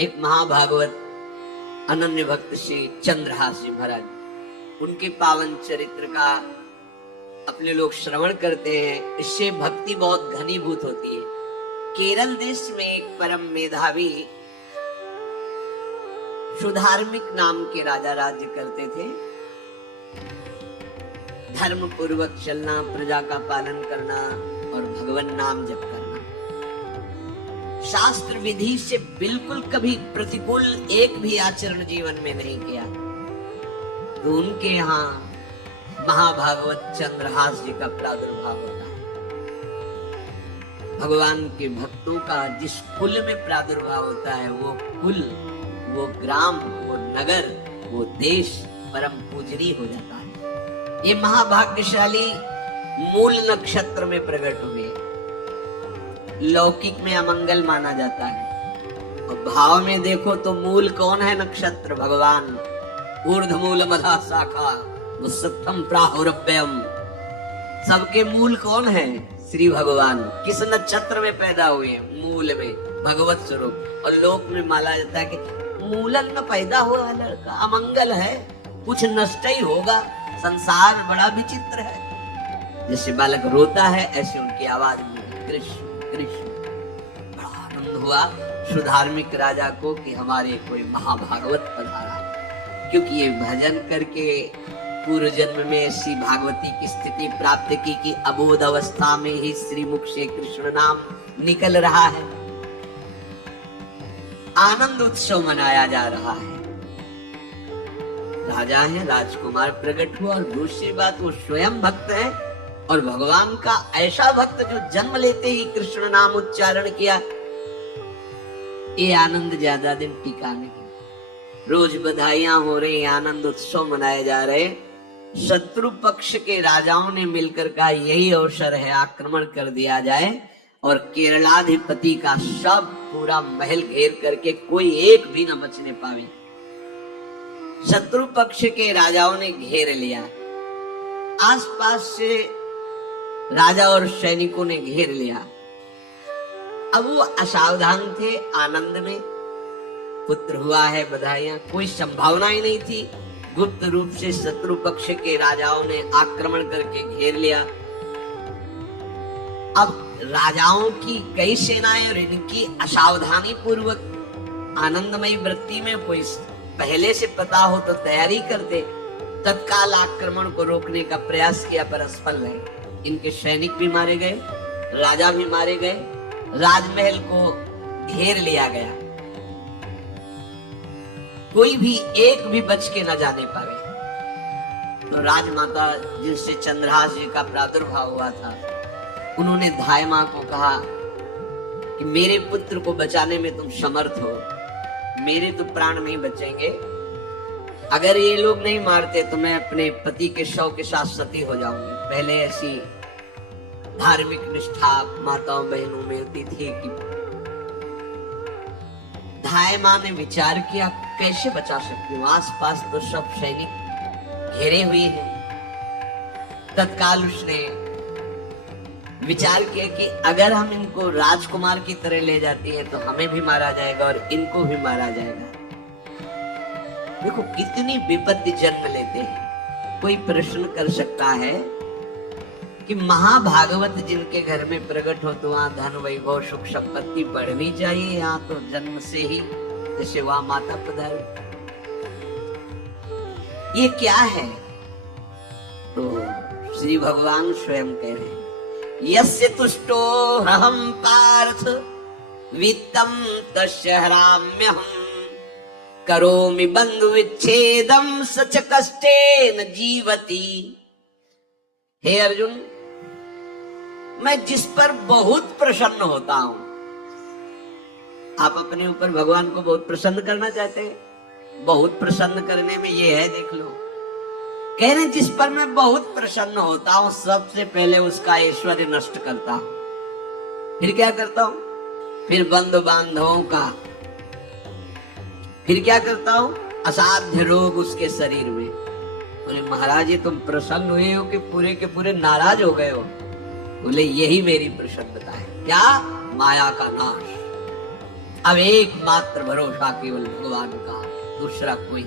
एक महाभागवत अनन्य भक्त श्री चंद्रहास जी महाराज, उनके पावन चरित्र का अपने लोग श्रवण करते हैं। इससे भक्ति बहुत घनीभूत होती है। केरल देश में एक परम मेधावी सुधार्मिक नाम के राजा राज्य करते थे। धर्म पूर्वक चलना, प्रजा का पालन करना और भगवान नाम जप करना, शास्त्र विधि से बिल्कुल कभी प्रतिकूल एक भी आचरण जीवन में नहीं किया। तो उनके यहाँ महाभागवत चंद्रहास जी का प्रादुर्भाव होता है। भगवान के भक्तों का जिस कुल में प्रादुर्भाव होता है, वो कुल, वो ग्राम, वो नगर, वो देश परम पूजनीय हो जाता है। ये महाभाग्यशाली मूल नक्षत्र में प्रकट हुए। लौकिक में अमंगल माना जाता है और भाव में देखो तो मूल कौन है? नक्षत्र भगवान। ऊर्ध्व मूल मधा शाखा सत्तम प्राहुरभ्यम। सबके मूल कौन है? श्री भगवान। किस नक्षत्र में पैदा हुए? मूल में, भगवत स्वरूप। और लोक में माना जाता है कि मूलन में पैदा हुआ लड़का अमंगल है, कुछ नष्ट ही होगा। संसार बड़ा विचित्र है। जैसे बालक रोता है ऐसे उनकी आवाज में कृष्ण कृष्ण। बड़ा आनंद हुआ सुधार्मिक राजा को कि हमारे कोई महाभागवत पधारा है। क्योंकि ये भजन करके पूर्व जन्म में ऐसी भागवती की स्थिति प्राप्त की कि अबोध अवस्था में ही श्री मुख से कृष्ण नाम निकल रहा है। आनंद उत्सव मनाया जा रहा है। राजा है, राजकुमार प्रकट हुआ और दूसरी बात वो स्वयं भक्त है और भगवान का ऐसा भक्त जो जन्म लेते ही कृष्ण नाम उच्चारण किया। ये आनंद ज्यादा दिन टिका नहीं। रोज बधाइयां हो रही, आनंद उत्सव मनाए जा रहे। शत्रु पक्ष के राजाओं ने मिलकर कहा यही अवसर है, आक्रमण कर दिया जाए और केरलाधिपति का सब पूरा महल घेर करके कोई एक भी न बचने पावे। शत्रु पक्ष के राजाओं ने घेर लिया। आसपास से राजा और सैनिकों ने घेर लिया। अब वो असावधान थे, आनंद में पुत्र हुआ है, बधाइयां, कोई संभावना ही नहीं थी। गुप्त रूप से शत्रु पक्ष के राजाओं ने आक्रमण करके घेर लिया। अब राजाओं की कई सेनाएं और इनकी असावधानी पूर्वक आनंदमयी वृत्ति में कोई पहले से पता हो तो तैयारी करते, तत्काल आक्रमण को रोकने का प्रयास किया पर असफल रहे। इनके सैनिक भी मारे गए, राजा भी मारे गए, राजमहल को घेर लिया गया। कोई भी एक भी बच के न जाने पावे। तो राजमाता जिनसे चंद्रहास जी का प्रादुर्भाव हुआ था, उन्होंने धाय मां को कहा कि मेरे पुत्र को बचाने में तुम समर्थ हो, मेरे तो प्राण नहीं बचेंगे। अगर ये लोग नहीं मारते तो मैं अपने पति के शव के साथ सती हो जाऊंगी। पहले ऐसी धार्मिक निष्ठा माताओं बहनों में होती थी कि धाय मां ने विचार किया कैसे बचा सकती हूँ, आसपास तो सब सैनिक घेरे हुए हैं। तत्काल उसने विचार किया कि अगर हम इनको राजकुमार की तरह ले जाती है तो हमें भी मारा जाएगा और इनको भी मारा जाएगा। देखो कितनी विपत्ति जन्म लेते हैं। कोई प्रश्न कर सकता है कि महाभागवत जिनके घर में प्रकट हो तो वहां धन वैभव सुख संपत्ति बढ़नी चाहिए, यहाँ तो जन्म से ही जैसे वहां माता पधारी। ये क्या है? तो श्री भगवान स्वयं कह रहे हैं यस्य तुष्टो रहम पार्थ वित्तम तस्य हराम्यहम् करोमि बंधु विच्छेदम सच कष्टेन जीवति। हे अर्जुन, मैं जिस पर बहुत प्रसन्न होता हूं। आप अपने ऊपर भगवान को बहुत प्रसन्न करना चाहते हैं? बहुत प्रसन्न करने में ये है, देख लो। कह रहे जिस पर मैं बहुत प्रसन्न होता हूं, सबसे पहले उसका ऐश्वर्य नष्ट करता हूं। फिर क्या करता हूं? फिर बंधु बांधवों का। फिर क्या करता हूं? असाध्य रोग उसके शरीर में। बोले महाराज ये तुम प्रसन्न हुए हो कि पूरे के पूरे नाराज हो गए हो? बोले यही मेरी प्रसन्नता है। क्या? माया का नाश। अब एकमात्र भरोसा केवल भगवान का, दूसरा कोई।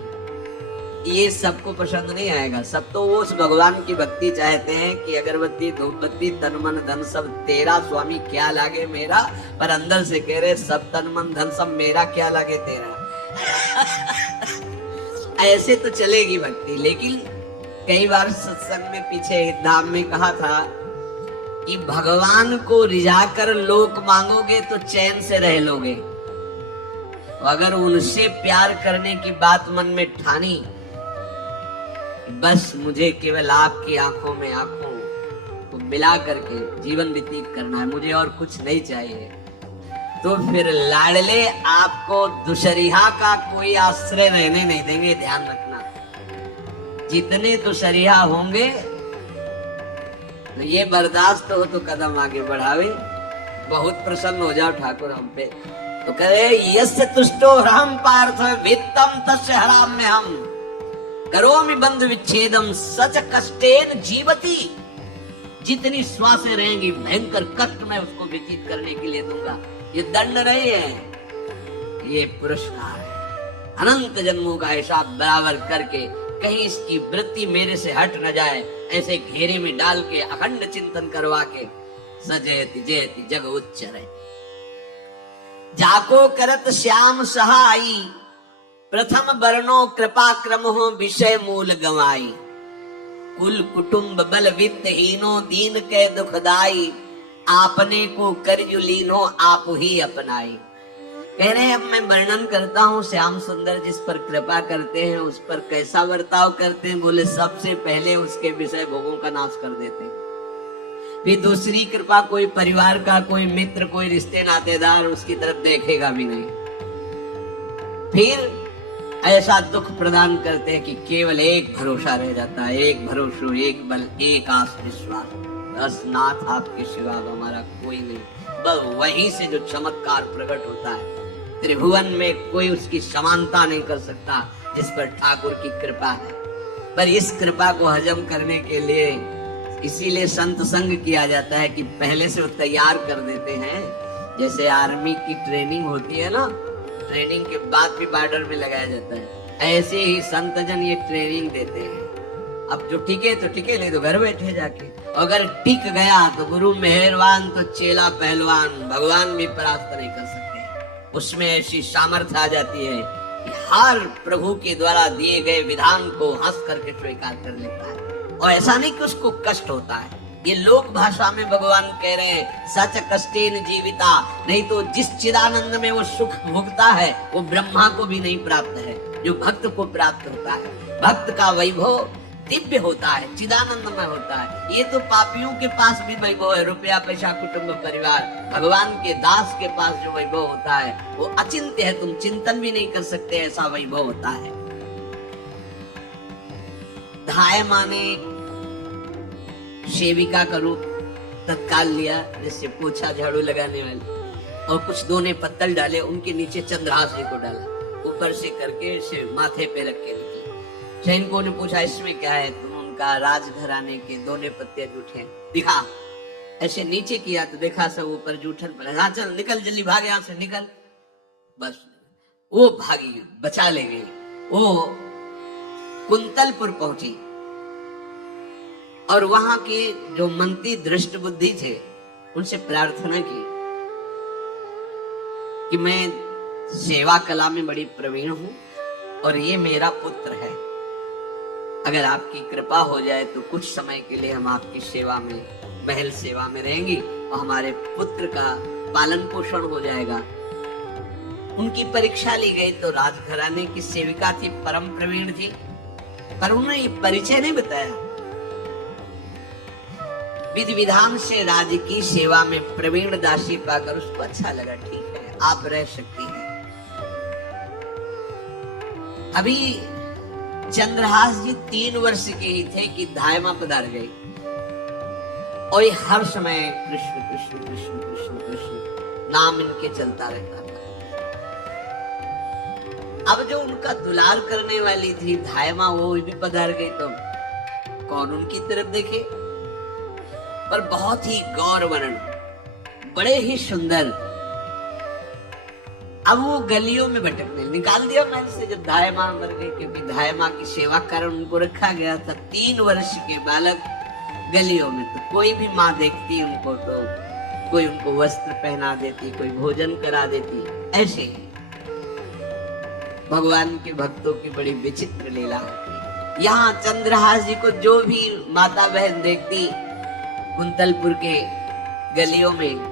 ये सबको पसंद नहीं आएगा। सब तो उस भगवान की भक्ति चाहते हैं कि अगरबत्ती धूपबत्ती तन मन धन सब तेरा स्वामी, क्या लागे मेरा। पर अंदर से कह रहे सब तन मन धन सब मेरा, क्या लागे तेरा। ऐसे तो चलेगी भक्ति। लेकिन कई बार सत्संग में पीछे धाम में कहा था कि भगवान को रिझाकर लोक मांगोगे तो चैन से रह लोगे, अगर उनसे प्यार करने की बात मन में ठानी, बस मुझे केवल आपकी आंखों में आंखों को मिला करके जीवन व्यतीत करना है, मुझे और कुछ नहीं चाहिए, तो फिर लाडले आपको दुशरिहा का कोई आश्रय रहने नहीं देंगे। ध्यान रखना, जितने दुशरिहा होंगे तो ये बर्दाश्त हो तो कदम आगे बढ़ावे। बहुत प्रसन्न हो जाओ ठाकुर हम पे, तो कहे यस्य तुष्टो राम पार्थ वित्तम तस्य हराम में हम करोमि बंधु विच्छेदम सच कष्टेन जीवती। जितनी श्वासें रहेंगी भयंकर कष्ट मैं उसको व्यतीत करने के लिए दूंगा। ये दंड नहीं है, ये पुरस्कार है। अनंत जन्मों का हिसाब बराबर करके कहीं इसकी वृत्ति मेरे से हट न जाए, ऐसे घेरे में डाल के अखंड चिंतन करवा के सजयति जयति जग उच्चरे। जाको करत श्याम सहाई प्रथम बरनो कृपा क्रम हो विषय मूल गवाई। कुल कुटुंब बल वित्त हीनो दीन के दुखदाई। आपने को करजु लीनो आप ही अपनाई। कह रहे हैं अब मैं वर्णन करता हूँ श्याम सुंदर जिस पर कृपा करते हैं उस पर कैसा बर्ताव करते हैं। बोले सबसे पहले उसके विषय भोगों का नाश कर देते हैं, फिर दूसरी कृपा कोई परिवार का, कोई मित्र, कोई रिश्ते नातेदार उसकी तरफ देखेगा भी नहीं। फिर ऐसा दुख प्रदान करते हैं कि केवल एक भरोसा रह जाता है, एक भरोसा, एक बल, एक आस विश्वास, बस नाथ आपके सिवा हमारा कोई नहीं। बस वहीं से जो चमत्कार प्रकट होता है, त्रिभुवन में कोई उसकी समानता नहीं कर सकता जिस पर ठाकुर की कृपा है। पर इस कृपा को हजम करने के लिए इसीलिए संत संग किया जाता है कि पहले से वो तैयार कर देते हैं। जैसे आर्मी की ट्रेनिंग होती है ना, ट्रेनिंग के बाद भी बॉर्डर में लगाया जाता है, ऐसे ही संत जन ये ट्रेनिंग देते हैं। अब जो टिके तो टिके, ले तो घर बैठे जाके। अगर टिक गया तो गुरु मेहरबान, तो चेला पहलवान, भगवान भी परास्त नहीं कर सकते। उसमें ऐसी सामर्थ्य आ जाती है कि हर प्रभु के द्वारा दिए गए विधान को हंस करके स्वीकार कर लेता है। और ऐसा नहीं कि उसको कष्ट होता है। ये लोक भाषा में भगवान कह रहे हैं सच कष्टेन जीविता, नहीं तो जिस चिदानंद में वो सुख भोगता है वो ब्रह्मा को भी नहीं प्राप्त है जो भक्त को प्राप्त होता है। भक्त का वैभव दिव्य होता है, चिदानंद में होता है। ये तो पापियों के पास भी वैभव है, रुपया पैसा कुटुंब परिवार। भगवान के दास के पास जो वैभव होता है वो अचिंत्य है, तुम चिंतन भी नहीं कर सकते, ऐसा वैभव होता है। धाय माने सेविका का रूप तत्काल लिया, जिससे पोछा झाड़ू लगाने वाले, और कुछ दोने पत्तल डाले, उनके नीचे चंद्रहास जी को डाला, ऊपर से करके इसे माथे पे रख के निकले। सैनिकों ने पूछा इसमें क्या है, तो उनका राजघराने के दोने पत्ते जूठे दिखा। ऐसे नीचे किया तो देखा सब ऊपर जूठन पर। हाँ चल निकल, जल्दी भाग यहाँ से निकल। बस वो भागी, बचा ले गई। वो कुंतलपुर पहुंची और वहां के जो मंत्री दृष्ट बुद्धि थे उनसे प्रार्थना की कि मैं सेवा कला में बड़ी प्रवीण हूं और ये मेरा पुत्र है, अगर आपकी कृपा हो जाए तो कुछ समय के लिए हम आपकी सेवा में, महल सेवा में रहेंगी और हमारे पुत्र का पालन पोषण हो जाएगा। उनकी परीक्षा ली गई तो राजघराने की सेविका थी, परम प्रवीण थी, पर उन्होंने ये परिचय नहीं बताया। विधि विधान से राज्य की सेवा में प्रवीण दासी पाकर उसको अच्छा लगा, ठीक है आप रह सकती हैं। अभी चंद्रहास जी 3 वर्ष के ही थे कि धायमा पधार गई और हर समय कृष्ण कृष्ण कृष्ण कृष्ण कृष्ण नाम इनके चलता रहता था। अब जो उनका दुलार करने वाली थी धायमा, वो भी पधार गई तो कौन उनकी तरफ देखे। पर बहुत ही गौर वर्णन, बड़े ही सुंदर। अब वो गलियों में भटकने निकाल दिया महल से जब धाय माँ मर गई, क्योंकि धाय माँ की सेवा कारण उनको रखा गया था। 3 वर्ष के बालक गलियों में, तो कोई भी माँ देखती उनको तो कोई उनको वस्त्र पहना देती, कोई भोजन करा देती। ऐसे ही भगवान के भक्तों की बड़ी विचित्र लीला होती है। यहाँ चंद्रहास जी को जो भी माता बहन देखती कुंतलपुर के गलियों में,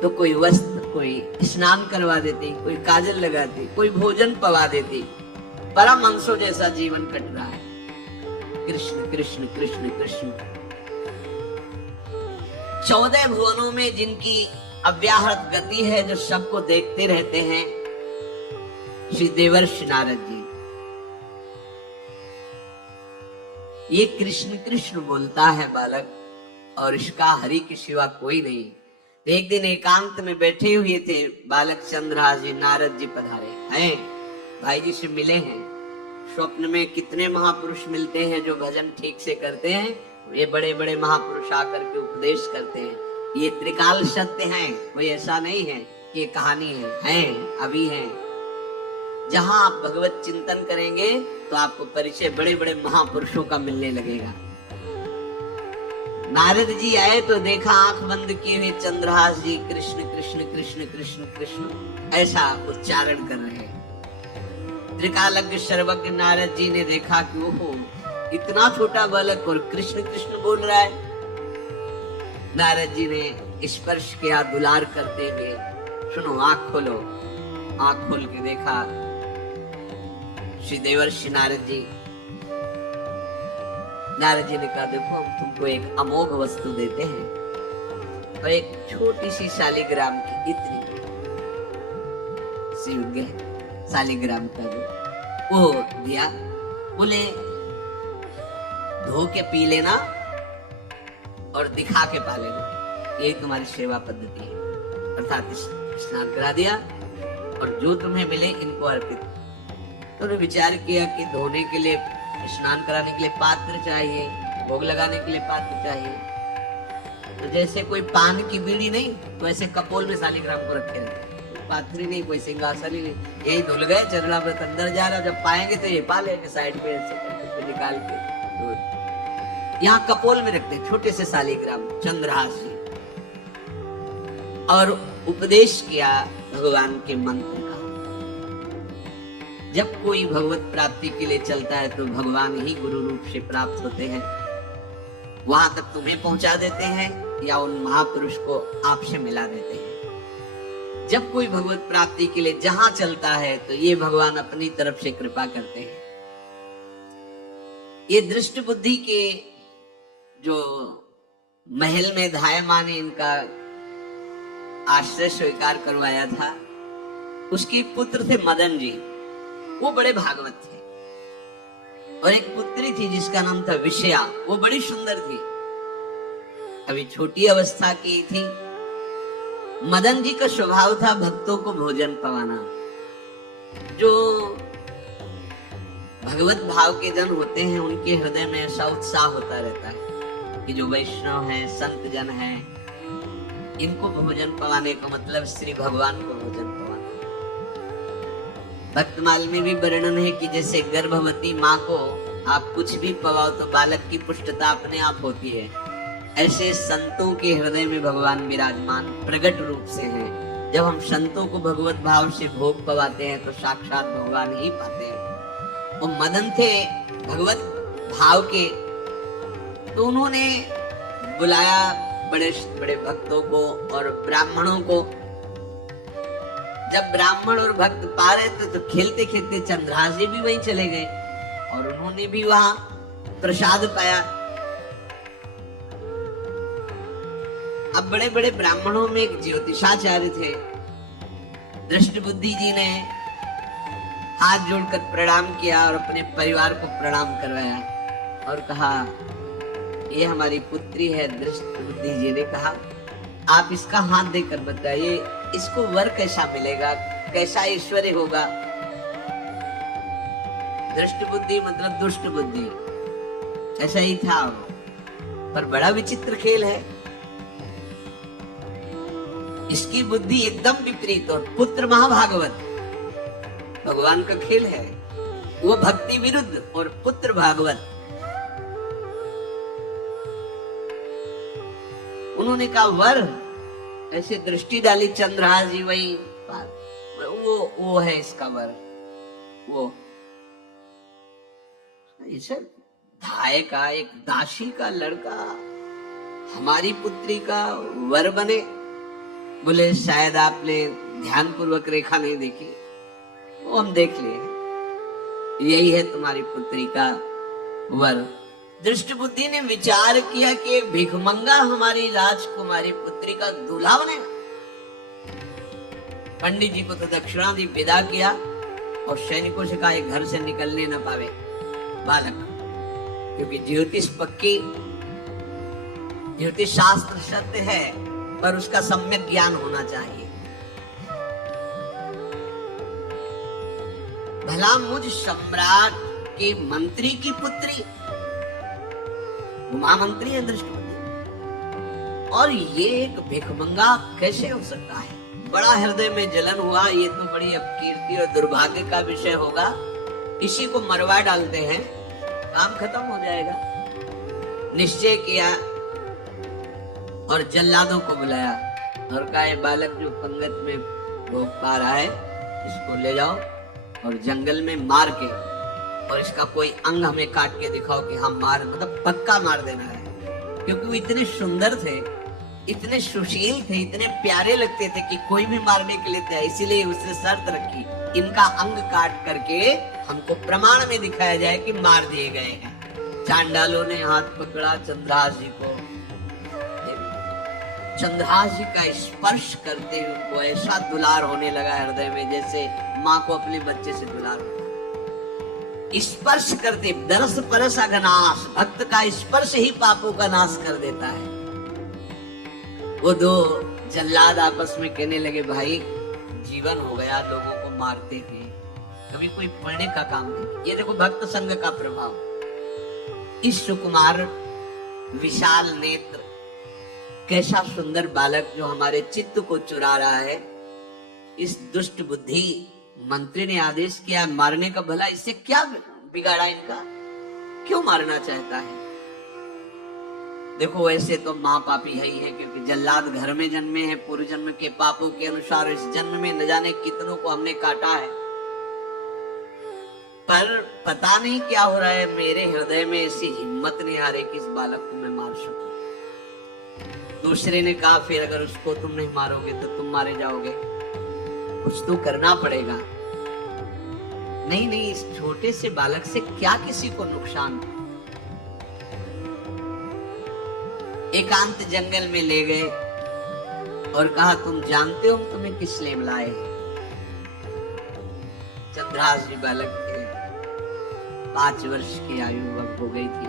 तो कोई वस्त्र, कोई स्नान करवा देती, कोई काजल लगाती, कोई भोजन पवा देती। परम हंसों जैसा जीवन कट रहा है। कृष्ण कृष्ण कृष्ण कृष्ण। 14 भुवनों में जिनकी अव्याहत गति है, जो सबको देखते रहते हैं, श्री देवर्षि नारद जी। ये कृष्ण कृष्ण बोलता है बालक, और इसका हरि के सिवा कोई नहीं। एक दिन एकांत में बैठे हुए थे बालक चंद्रहास जी, नारद जी पधारे हैं, भाई जी से मिले हैं। स्वप्न में कितने महापुरुष मिलते हैं जो भजन ठीक से करते हैं, ये बड़े बड़े महापुरुष आकर के उपदेश करते हैं। ये त्रिकाल सत्य है, कोई ऐसा नहीं है कि ये कहानी है, अभी है। जहां आप भगवत चिंतन करेंगे तो आपको परिचय बड़े बड़े महापुरुषों का मिलने लगेगा। नारद जी आए तो देखा आंख बंद किए हुए चंद्रहास जी कृष्ण कृष्ण कृष्ण कृष्ण कृष्ण ऐसा उच्चारण कर रहे हैं। त्रिकालज्ञ सर्वज्ञ नारद जी ने देखा कि ओहो, इतना छोटा बालक और कृष्ण कृष्ण बोल रहा है। नारद जी ने स्पर्श किया दुलार करते हुए, सुनो आंख खोलो। आंख खोल के देखा श्री देवर्षि नारद जी। नारद जी ने कहा देखो, हम तुमको एक अमोघ वस्तु देते हैं, और एक छोटी सी शालिग्राम की इतनी सी शालिग्राम का जो वो दिया। बोले धो के पी लेना और दिखा के पा लेना, यही तुम्हारी सेवा पद्धति है। अर्थात स्नान करा दिया और जो तुम्हें मिले इनको अर्पित। तो उन्होंने विचार किया कि धोने के लिए, स्नान कराने के लिए पात्र चाहिए, भोग लगाने के लिए पात्र चाहिए। तो जैसे कोई पान की बीड़ी नहीं, तो ऐसे कपोल में शालिग्राम को रखे रहते, पात्र ही नहीं, कोई सिंहासन ही नहीं। यही धुल गए, चरणामृत अंदर जा रहा, जब पाएंगे तो ये पा लेंगे साइड पे ऐसे निकाल के। तो यहाँ कपोल में रखते छोटे से शालिग्राम चंद्रहास जी, और उपदेश किया भगवान के मंत्र का। जब कोई भगवत प्राप्ति के लिए चलता है तो भगवान ही गुरु रूप से प्राप्त होते हैं, वहां तक तुम्हें पहुंचा देते हैं या उन महापुरुष को आपसे मिला देते हैं। जब कोई भगवत प्राप्ति के लिए जहां चलता है तो ये भगवान अपनी तरफ से कृपा करते हैं। ये दृष्ट बुद्धि के जो महल में धाय माँ ने इनका आश्रय स्वीकार करवाया था, उसके पुत्र थे मदन जी, वो बड़े भागवत थे। और एक पुत्री थी जिसका नाम था विषया, वो बड़ी सुंदर थी, अभी छोटी अवस्था की थी। मदन जी का स्वभाव था भक्तों को भोजन पवाना। जो भगवत भाव के जन होते हैं उनके हृदय में ऐसा उत्साह होता रहता है कि जो वैष्णव हैं, संत जन हैं, इनको भोजन पवाने का मतलब श्री भगवान को भोजन पवाना। भक्तमाल में भी वर्णन है कि जैसे गर्भवती माँ को आप कुछ भी पवाओ तो बालक की पुष्टता अपने आप होती है, ऐसे संतों के हृदय में भगवान विराजमान प्रकट रूप से हैं। जब हम संतों को भगवत भाव से भोग पवाते हैं तो साक्षात भगवान ही पाते हैं। वो मदन थे भगवत भाव के, तो उन्होंने बुलाया बड़े बड़े भक्तों को और ब्राह्मणों को। जब ब्राह्मण और भक्त पा रहे थे तो खेलते खेलते चंद्रहास जी भी वहीं चले गए और उन्होंने भी वहां प्रसाद पाया। अब बड़े बड़े ब्राह्मणों में एक ज्योतिषाचार्य थे। दृष्ट बुद्धि जी ने हाथ जोड़कर प्रणाम किया और अपने परिवार को प्रणाम करवाया और कहा ये हमारी पुत्री है। दृष्ट बुद्धि जी ने कहा आप इसका हाथ देकर बताइए इसको वर कैसा मिलेगा, कैसा ऐश्वर्य होगा। दृष्ट बुद्धि मतलब दुष्ट बुद्धि, ऐसा ही था। पर बड़ा विचित्र खेल है, इसकी बुद्धि एकदम विपरीत और पुत्र महाभागवत। भगवान का खेल है। वो भक्ति विरुद्ध और पुत्र भागवत। उन्होंने कहा वर, ऐसे दृष्टि डाली चंद्रहास जी वही पार, वो है इसका वर। वो इसे धाय का एक दासी का लड़का हमारी पुत्री का वर बने। बोले शायद आपने ध्यान पूर्वक रेखा नहीं देखी, वो हम देख लिए, यही है तुम्हारी पुत्री का वर। दृष्ट बुद्धि ने विचार किया कि एक भिखमंगा हमारी राजकुमारी पुत्री का दूल्हा बनेगा। पंडित जी को तो दक्षिणा दी, विदा किया और सैनिकों से कहा घर से निकलने न पावे बालक, क्योंकि ज्योतिष पक्की, ज्योतिष शास्त्र सत्य है, पर उसका सम्यक ज्ञान होना चाहिए। भला मुझ सम्राट के मंत्री की पुत्री, महामंत्री है दृष्टि, और ये एक भिखमंगा कैसे हो सकता है? बड़ा हृदय में जलन हुआ, ये तो बड़ी अपकीर्ति और दुर्भाग्य का विषय होगा, इसी को मरवा डालते हैं, काम खत्म हो जाएगा। निश्चय किया और जल्लादों को बुलाया और कहा ये बालक जो पंगत में भोग पा रहा है, इसको ले जाओ और जंगल में मार के, और इसका कोई अंग हमें काट के दिखाओ कि हम मार, मतलब पक्का मार देना है। क्योंकि वो इतने सुंदर थे, इतने सुशील थे, इतने प्यारे लगते थे कि कोई भी मारने के लिए था। इसीलिए उसने शर्त रखी, इनका अंग काट करके हमको प्रमाण में दिखाया जाए कि मार दिए गए हैं। चांडालों ने हाथ पकड़ा चंद्रहास जी को, चंद्रहास जी का स्पर्श करते हुए उनको ऐसा दुलार होने लगा हृदय में, जैसे माँ को अपने बच्चे से दुलार होता। स्पर्श करते, दरस परस अघनाश, भक्त का स्पर्श ही पापों का नाश कर देता है। वो दो जल्लाद आपस में कहने लगे भाई जीवन हो गया लोगों को मारते हुए, कभी कोई पढ़ने का काम नहीं। ये देखो भक्त संग का प्रभाव। इस सुकुमार विशाल नेत्र, कैसा सुंदर बालक जो हमारे चित्त को चुरा रहा है, इस दुष्ट बुद्धि मंत्री ने आदेश किया मारने का। भला इससे क्या बिगाड़ा इनका, क्यों मारना चाहता है? देखो वैसे तो माँ पापी है ही है, क्योंकि जल्लाद घर में जन्मे हैं, पूर्व जन्म के पापों के अनुसार इस जन्म में न जाने कितनों को हमने काटा है। पर पता नहीं क्या हो रहा है, मेरे हृदय में ऐसी हिम्मत नहीं आ रही कि इस बालक को मैं मार सकूं। दूसरे ने कहा फिर अगर उसको तुम नहीं मारोगे तो तुम मारे जाओगे, कुछ तो करना पड़ेगा। नहीं नहीं, इस छोटे से बालक से क्या किसी को नुकसान। एकांत जंगल में ले गए और कहा तुम जानते हो तुम्हें किस लिए लाए? चंद्रहास जी बालक थे, 5 वर्ष की आयु अब हो गई थी,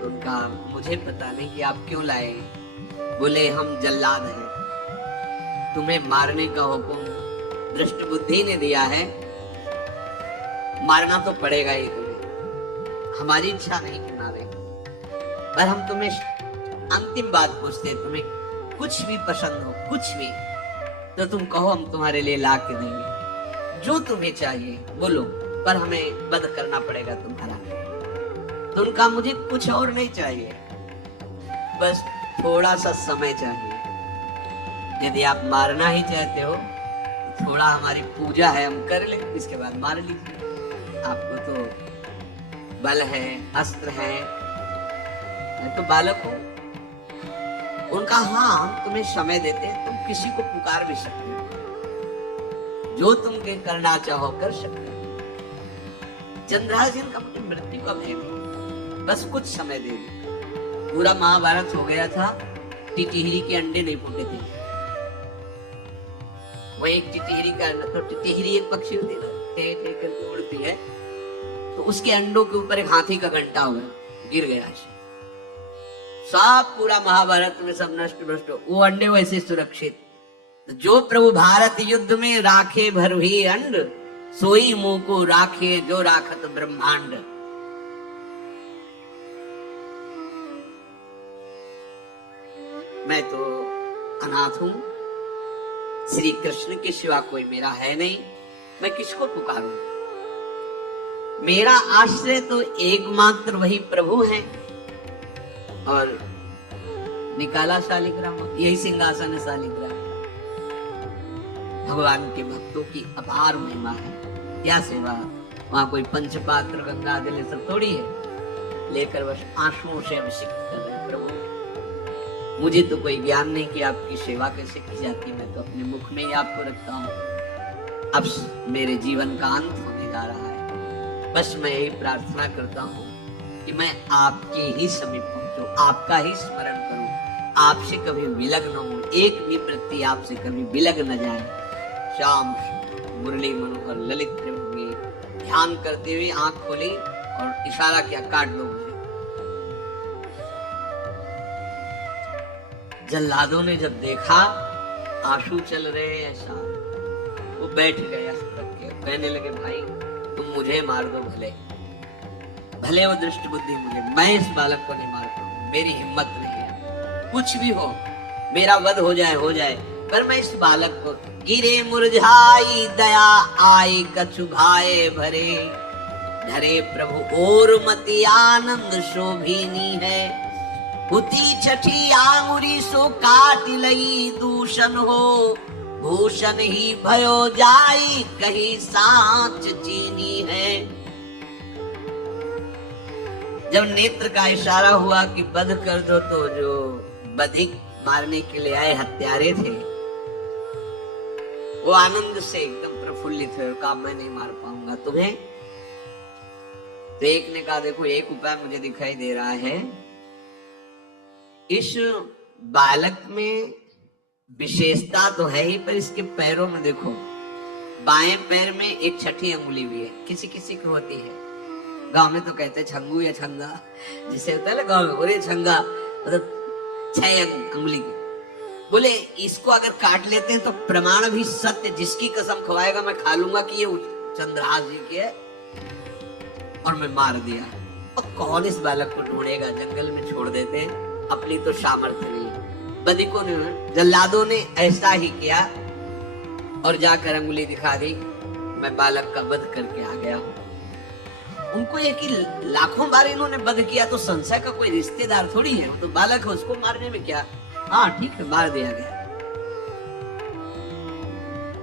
तो उनका मुझे पता नहीं कि आप क्यों लाए। बोले हम जल्लाद हैं, तुम्हें मारने का हुक्म दृष्ट बुद्धि ने दिया है, मारना तो पड़ेगा ही तुम्हें। हमारी इच्छा नहीं कि मारे, पर हम तुम्हें अंतिम बात पूछते, तुम्हें कुछ भी पसंद हो, कुछ भी, तो तुम कहो हम तुम्हारे लिए ला के देंगे, जो तुम्हें चाहिए बोलो, पर हमें वध करना पड़ेगा तुम्हारा। तो उनका मुझे कुछ और नहीं चाहिए, बस थोड़ा सा समय चाहिए। यदि आप मारना ही चाहते हो तो थोड़ा हमारी पूजा है हम कर लेंगे, इसके बाद मार लीजिए। आपको तो बल है, अस्त्र है, मैं तो बालक हूं। उनका हाँ हम तुम्हें समय देते हैं, तुम किसी को पुकार भी सकते हो, जो तुम के करना चाहो कर सकते हो। चंद्रहास जी का मुझे मृत्यु का भय नहीं, बस कुछ समय दे दो। पूरा महाभारत हो गया था, टिटिहरी के अंडे नहीं फूटे थे। वो एक टिटिहरी का अंडा, तो टिटिहरी एक पक्षी होती है ना, टे टे करके उड़ती है, तो उसके अंडों के ऊपर एक हाथी का घंटा हुआ, गिर गया ऐसे। सब पूरा महाभारत में सब नष्ट भ्रष्ट, वो अंडे वैसे सुरक्षित। तो जो प्रभु भारत युद्ध में राखे भरही अंड, सोई मुंह को राखे जो राखत ब्रह्मांड। मैं तो अनाथ हूं, श्री कृष्ण के सिवा कोई मेरा है नहीं, मैं किसको पुकारूं? मेरा आश्रय तो एकमात्र वही प्रभु है। और निकाला शालिग्राम, यही सिंहासन है शालिग्राम। भगवान के भक्तों की अपार महिमा है। क्या सेवा, वहां कोई पंचपात्र गंगा जल सब थोड़ी है, लेकर बस आंसुओं से अभिषेक कर रहे प्रभु। मुझे तो कोई ज्ञान नहीं कि आपकी सेवा कैसे की जाती, मैं तो अपने मुख में ही आपको रखता हूँ। अब मेरे जीवन का अंत होने जा रहा है, बस मैं यही प्रार्थना करता हूँ कि मैं आपके ही समीप पहुंचूं, आपका ही स्मरण करूं, आपसे कभी विलग न हो, एक भी वृत्ति आपसे कभी विलग न जाए। श्याम मुरली मनोहर ललित प्रेम में ध्यान करते हुए आंख खोली और इशारा किया, काट दो मुझे। जल्लादों ने जब देखा आंसू चल रहे हैं ऐसा, वो बैठ गए कहने लगे, भाई तुम मुझे मार दो, भले भले वो दृष्ट बुद्धि मुझे, मैं इस बालक को नहीं मारता हूं, मेरी हिम्मत नहीं है, कुछ भी हो, मेरा वध हो जाए, पर मैं इस बालक को, गिरे मुरझाई दया आई कछु भाए भरे, धरे प्रभु और मति आनंद शोभिनी है, हुती छठी आंगुरी सो काट लई दूषण हो, भूषण ही भयो जाई कहीं सांच चीनी है। जब नेत्र का इशारा हुआ कि वध कर दो, तो जो बधिक मारने के लिए आए हत्यारे थे वो आनंद से एकदम प्रफुल्लित हुए, कहा मैं नहीं मार पाऊंगा तुम्हें। तो एक ने कहा, देखो एक उपाय मुझे दिखाई दे रहा है, इस बालक में विशेषता तो है ही, पर इसके पैरों में देखो, बाएं पैर में एक छठी अंगुली भी है, किसी किसी को होती है। गांव में तो कहते हैं छंगू या छंगा, जिसे होता है ना गांव में, बोले छंगा मतलब 6 अंगुली की। बोले इसको अगर काट लेते हैं तो प्रमाण भी सत्य, जिसकी कसम खवाएगा मैं खा लूंगा कि ये चंद्रहास जी की है, और मैं मार दिया। और कौन इस बालक को ढूंढेगा, जंगल में छोड़ देते हैं, अपनी तो सामर्थ्य नहीं। बदिकों ने, जल्लादों ने ऐसा ही किया और जाकर अंगुली दिखा दी, मैं बालक का वध करके आ गया हूं। उनको ये कि लाखों बार इन्होंने वध किया, तो संशय का कोई रिश्तेदार थोड़ी है, वो तो बालक है, उसको मारने में क्या। हाँ ठीक है, मार दिया गया।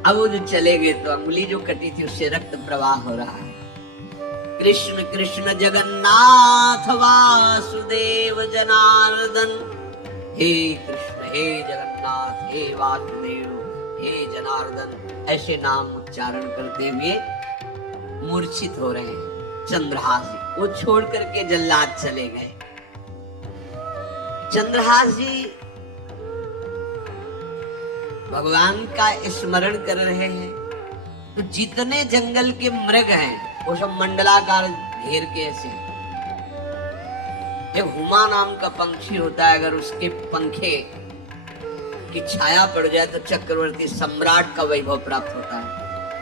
अब वो जो चले गए तो अंगुली जो कटी थी उससे रक्त प्रवाह हो रहा है। कृष्ण कृष्ण जगन्नाथ वासुदेव जनार्दन, हे कृष्ण हे जगन्नाथ हे वासुदेव हे जनार्दन, ऐसे नाम उच्चारण करते हुए मूर्छित हो रहे हैं चंद्रहास जी। वो छोड़ करके जल्लाद चले गए। चंद्रहास जी भगवान का स्मरण कर रहे हैं, तो जितने जंगल के मृग हैं वो सब मंडलाकार घेर के ऐसे। एक हुमा नाम का पंछी होता है, अगर उसके पंखे की छाया पड़ जाए तो चक्रवर्ती सम्राट का वैभव प्राप्त होता है।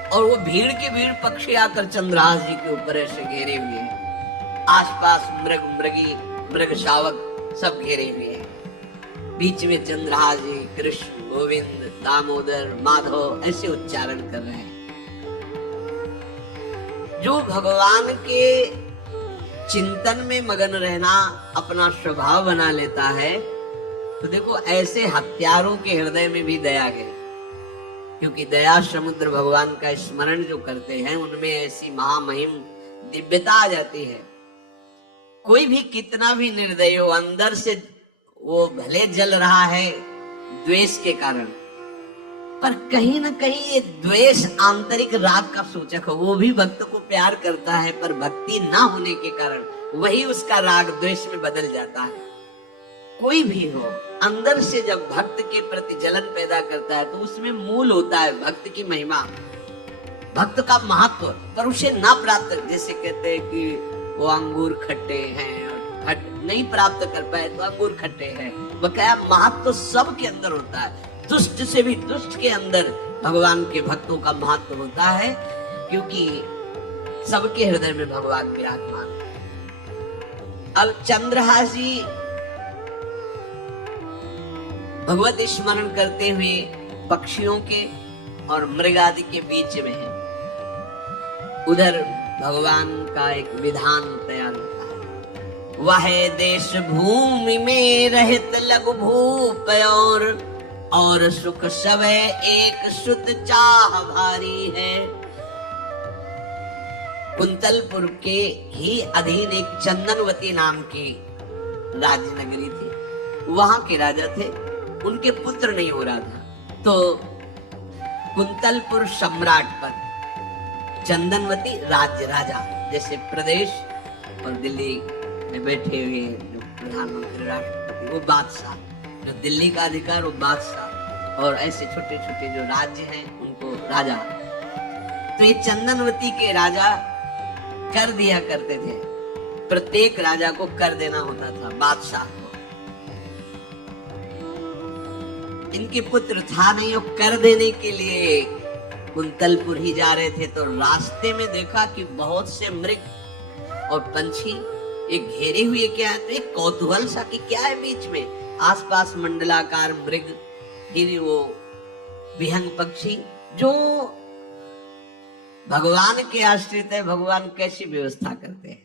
और वो भीड़ के भीड़ पक्षी आकर चंद्रहास जी के ऊपर ऐसे घेरे हुए हैं, आसपास मृग मृगी मृग शावक सब घेरे हुए हैं। बीच में चंद्रहास जी कृष्ण गोविंद दामोदर माधव ऐसे उच्चारण कर रहे हैं। जो भगवान के चिंतन में मगन रहना अपना स्वभाव बना लेता है, तो देखो ऐसे हत्यारों के हृदय में भी दया है, क्योंकि दया समुद्र भगवान का स्मरण जो करते हैं उनमें ऐसी महामहिम दिव्यता आ जाती है। कोई भी कितना भी निर्दयी हो, अंदर से वो भले जल रहा है द्वेष के कारण, पर कहीं ना कहीं ये द्वेष आंतरिक राग का सूचक है। वो भी भक्त को प्यार करता है, पर भक्ति ना होने के कारण वही उसका राग द्वेष में बदल जाता है। कोई भी हो, अंदर से जब भक्त के प्रति जलन पैदा करता है तो उसमें मूल होता है भक्त की महिमा, भक्त का महत्व, पर उसे ना प्राप्त, जैसे कहते हैं कि वो अंगूर खट्टे हैं, खट नहीं प्राप्त कर पाए तो अंगूर खट्टे हैं। बकाया महत्व सब के अंदर होता है, दुष्ट से भी दुष्ट के अंदर भगवान के भक्तों का महत्व होता है, क्योंकि सबके हृदय में भगवान विराजमान है। अब चंद्रहास जी भगवत स्मरण करते हुए पक्षियों के और मृग आदि के बीच में है। उधर भगवान का एक विधान तैयार होता है। वह देश भूमि में रहत लघु भूप और सुख सवै एक सुत चाह भारी है। कुंतलपुर के ही अधीन एक चंदनवती नाम की राज्य नगरी थी। वहां के राजा थे, उनके पुत्र नहीं हो रहा था, तो कुंतलपुर सम्राट पर चंदनवती राज्य राजा, जैसे प्रदेश और दिल्ली में बैठे हुए जो प्रधानमंत्री राष्ट्रपति वो बादशाह, जो दिल्ली का अधिकार वो बादशाह, और ऐसे छोटे छोटे जो राज्य हैं उनको राजा। तो ये चंदनवती के राजा कर दिया करते थे, प्रत्येक राजा को कर देना होता था बादशाह को। इनके पुत्र था नहीं, वो कर देने के लिए कुंतलपुर ही जा रहे थे, तो रास्ते में देखा कि बहुत से मृग और पंछी एक घेरे हुए क्या है, तो एक कौतूहल सा कि क्या है बीच में, आसपास मंडलाकार मृग, फिर वो विहंग पक्षी जो भगवान के आश्रित है, भगवान कैसी व्यवस्था करते हैं।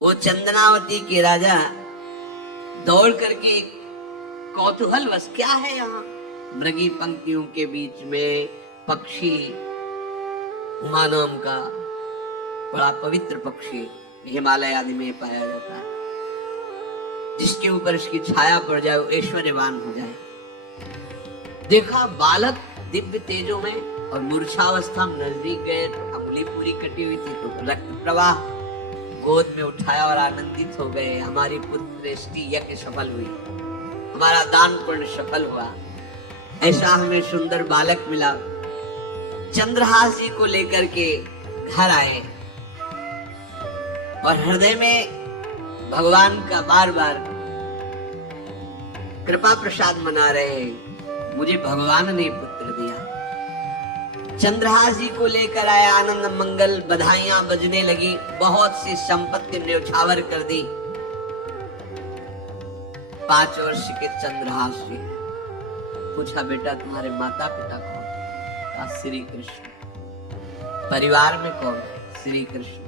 वो चंदनावती के राजा दौड़ करके कौतूहल बस क्या है यहाँ, मृगी पंक्तियों के बीच में पक्षी, उमा नाम का बड़ा पवित्र पक्षी हिमालय आदि में पाया जाता है, जिसके ऊपर इसकी छाया पड़ जाए वो ऐश्वर्यवान हो जाए। देखा बालक दिव्य तेजों में और मूर्छावस्था में नजदीक गए तो अंगुली पूरी कटी हुई थी, तो रक्त प्रवाह, गोद में उठाया और आनंदित हो गए, हमारी पुत्रष्टि यज्ञ सफल हुई, हमारा दान पुण्य सफल हुआ, ऐसा हमें सुंदर बालक मिला। चंद्रहास जी को लेकर के घर आए और हृदय में भगवान का बार बार कृपा प्रसाद मना रहे, मुझे भगवान ने पुत्र दिया। चंद्रहास जी को लेकर आया, आनंद मंगल बधाइयां बजने लगी, बहुत सी संपत्ति न्यौछावर कर दी। 5 वर्ष के चंद्रहास जी पूछा, बेटा तुम्हारे माता पिता कौन? कहा श्री कृष्ण। परिवार में कौन है? श्री कृष्ण।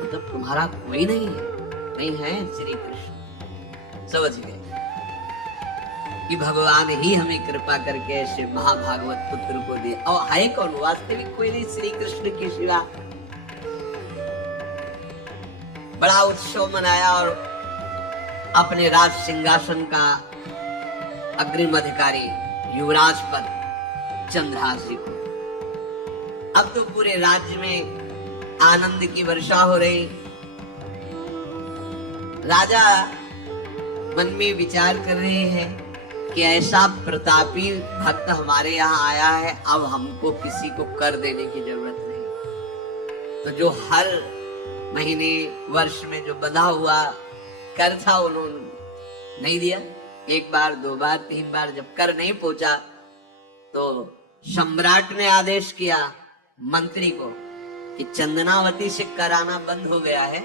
मतलब तुम्हारा कोई नहीं है? नहीं है, श्री कृष्ण। समझ गए कि भगवान ही हमें कृपा करके ऐसे महाभागवत पुत्र को दिए। और है कौन? वास्तविक कोई नहीं, श्री कृष्ण के सिवा। बड़ा उत्सव मनाया और अपने राज सिंहासन का अग्रिम अधिकारी युवराज पद चंद्रहास जी को। अब तो पूरे राज्य में आनंद की वर्षा हो रही। राजा मन में विचार कर रहे हैं कि ऐसा प्रतापी भक्त हमारे यहाँ आया है, अब हमको किसी को कर देने की जरूरत नहीं। तो जो हर महीने वर्ष में जो बंधा हुआ कर था उन्होंने नहीं दिया। 1 बार 2 बार 3 बार जब कर नहीं पहुंचा तो सम्राट ने आदेश किया मंत्री को कि चंदनावती से कर आना बंद हो गया है।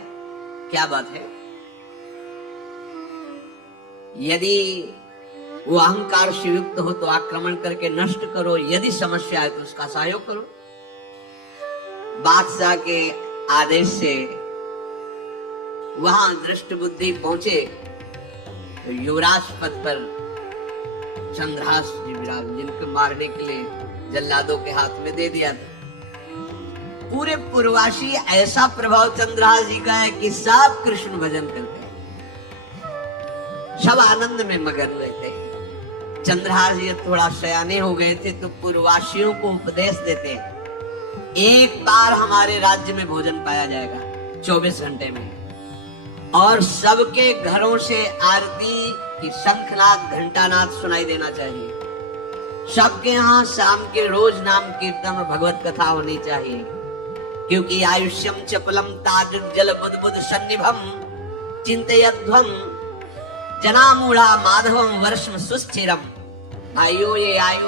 क्या बात है? यदि वो अहंकार से युक्त हो तो आक्रमण करके नष्ट करो, यदि समस्या है तो उसका सहयोग करो। बादशाह के आदेश से वहां दृष्ट बुद्धि पहुंचे तो युवराज पद पर चंद्रहास जी विराज, जिनको मारने के लिए जल्लादों के हाथ में दे दिया था। पूरे पूर्वासी ऐसा प्रभाव चंद्रहास जी का है कि सब कृष्ण भजन करते हैं, सब आनंद में मगन रहते हैं। चंद्रहास जी थोड़ा सयाने हो गए थे तो पूर्ववासियों को उपदेश देते हैं, एक बार हमारे राज्य में भोजन पाया जाएगा 24 घंटे में, और सबके घरों से आरती की शंखनाद घंटानाद सुनाई देना चाहिए। सबके यहाँ शाम के रोज नाम कीर्तन और भगवत कथा होनी चाहिए, क्योंकि आयुष्यम चपलम ताजुज्जल बुद्बुद सन्निभम चिंतयध्वम जनामूढ़ा माधवम वर्षम सुस्थिरम। भाइयों, ये आयु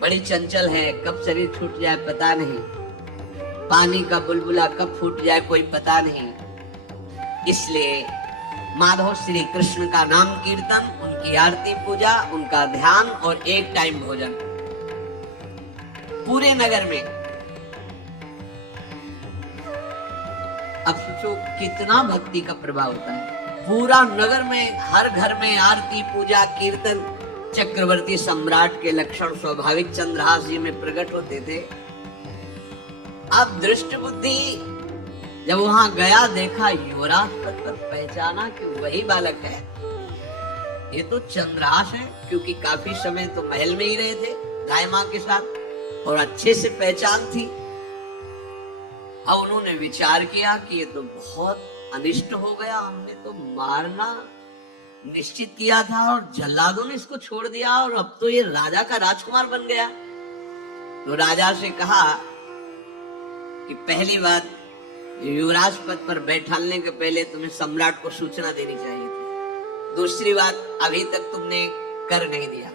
बड़ी चंचल है, कब शरीर छूट जाए पता नहीं, पानी का बुलबुला कब फूट जाए कोई पता नहीं। इसलिए माधव श्री कृष्ण का नाम कीर्तन, उनकी आरती पूजा, उनका ध्यान और एक टाइम भोजन। पूरे नगर में अब सोचो कितना भक्ति का प्रभाव होता है। पूरा नगर में, हर घर में आरती, पूजा, कीर्तन चक्रवर्ती सम्राट के लक्षण स्वाभाविक चंद्रहास जी में प्रकट होते थे। अब दृष्ट बुद्धि जब वहां गया, देखा युवराज पद पर, पहचाना कि वही बालक है, ये तो चंद्रहास है, क्योंकि काफी समय तो महल में ही रहे थे दाई मां के साथ और अच्छे से पहचान थी। अब उन्होंने विचार किया कि ये तो बहुत अनिष्ट हो गया, हमने तो मारना निश्चित किया था और जल्लादों ने इसको छोड़ दिया और अब तो ये राजा का राजकुमार बन गया। तो राजा से कहा कि पहली बात, युवराज पद पर बैठाने के पहले तुम्हें सम्राट को सूचना देनी चाहिए थी। दूसरी बात, अभी तक तुमने कर नहीं दिया।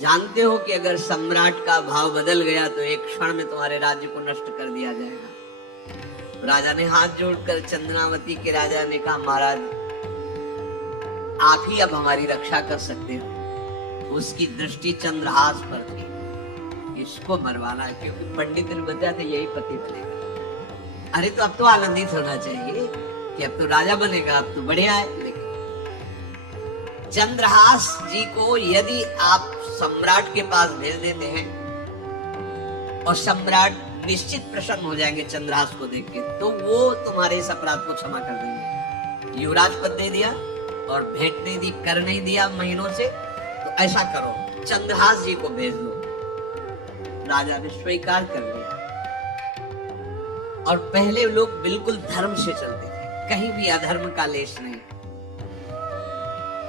जानते हो कि अगर सम्राट का भाव बदल गया तो एक क्षण में तुम्हारे राज्य को नष्ट कर दिया जाएगा। राजा ने हाथ जोड़कर चंद्रावती के राजा ने कहा, महाराज आप ही अब हमारी रक्षा कर सकते हो। उसकी दृष्टि चंद्रहास पर थी, इसको मरवाना है, क्योंकि पंडित ने बताया था यही पति बनेगा। अरे तो अब तो आनंदित होना चाहिए कि अब तो राजा बनेगा, अब तो बढ़िया है। लेकिन चंद्रहास जी को यदि आप सम्राट के पास भेज देते हैं और सम्राट निश्चित प्रसन्न हो जाएंगे चंद्रहास को देख के, तो वो तुम्हारे इस अपराध को क्षमा कर देंगे। युवराज पद दे दिया और भेंट नहीं दी, कर नहीं दिया महीनों से, तो ऐसा करो चंद्रहास जी को भेज दो। राजा ने स्वीकार कर लिया। और पहले लोग बिल्कुल धर्म से चलते थे, कहीं भी अधर्म का लेश नहीं।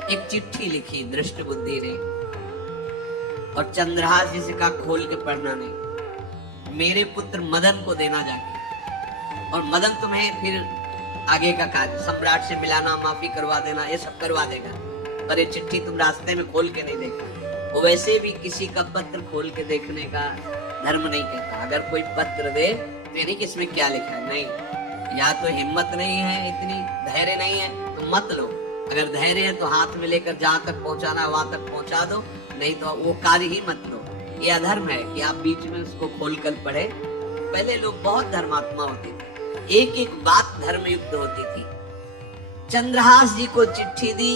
एक चिट्ठी लिखी दृष्ट बुद्धि ने और चंद्रहास जी से कहा खोल के पढ़ना नहीं, मेरे पुत्र मदन को देना जाके, और मदन तुम्हें फिर आगे का कार्य सम्राट से मिलाना, माफी करवा देना, ये सब करवा देगा। पर ये चिट्ठी तुम रास्ते में खोल के नहीं देखना। वो वैसे भी किसी का पत्र खोल के देखने का धर्म नहीं कहता। अगर कोई पत्र दे तेरी किसमें क्या लिखा है, नहीं, या तो हिम्मत नहीं है, इतनी धैर्य नहीं है तो मत लो। अगर धैर्य है तो हाथ में लेकर जहां तक पहुंचाना वहां तक पहुंचा दो, नहीं तो वो कार्य ही मत लो। ये अधर्म है कि आप बीच में उसको खोल कर पढ़े। पहले लोग बहुत धर्मात्मा होते थे, एक एक बात धर्म युक्त होती थी। चंद्रहास जी को चिट्ठी दी,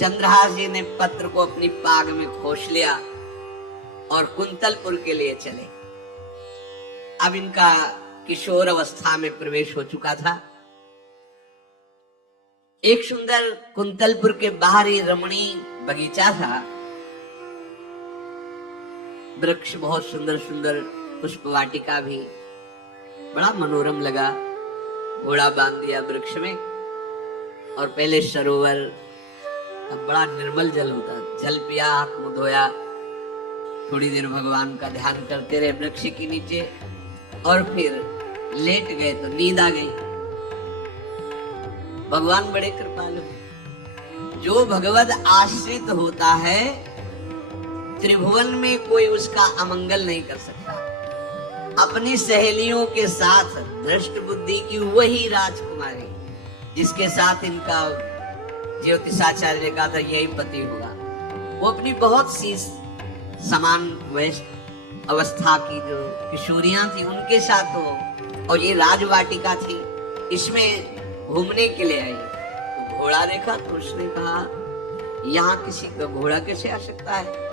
चंद्रहास जी ने पत्र को अपनी पाग में खोस लिया और कुंतलपुर के लिए चले। अब इनका किशोर अवस्था में प्रवेश हो चुका था। एक सुंदर कुंतलपुर के बाहरी रमणीय बगीचा था, वृक्ष बहुत सुंदर सुंदर, पुष्प वाटिका भी बड़ा मनोरम लगा। घोड़ा बांध दिया वृक्ष में और पहले सरोवर, अब बड़ा निर्मल जल होता, जल पिया, हाथ मुंह धोया, थोड़ी देर भगवान का ध्यान करते रहे वृक्ष के नीचे और फिर लेट गए तो नींद आ गई। भगवान बड़े कृपालु, जो भगवत आश्रित होता है त्रिभुवन में कोई उसका अमंगल नहीं कर सकता। अपनी सहेलियों के साथ दृष्ट बुद्धि की वही राजकुमारी जिसके साथ इनका ज्योतिषाचार्य ने कहा था यही पति होगा, वो अपनी बहुत सी समान वयस्क अवस्था की जो किशोरियां थी उनके साथ हो, और ये राजवाटिका थी, इसमें घूमने के लिए आई। तो घोड़ा देखा तो उसने कहा यहाँ किसी का घोड़ा कैसे आ सकता है,